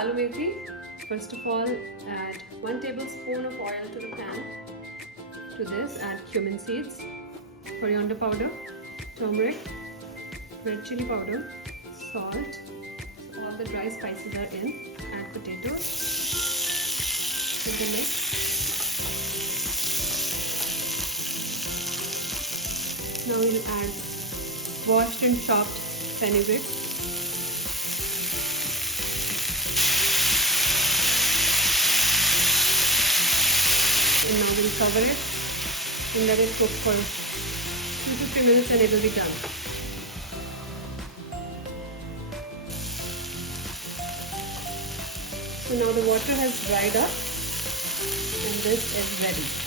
aloo methi. First of all, add 1 tablespoon of oil to the pan. To this, add cumin seeds, coriander powder, turmeric, red chili powder, salt. So all the dry spices are in. Add potatoes. Put the mix. Now we'll add washed and chopped fenugreek. And now we'll cover it and let it cook for 2 to 3 minutes and it will be done. So now the water has dried up and this is ready.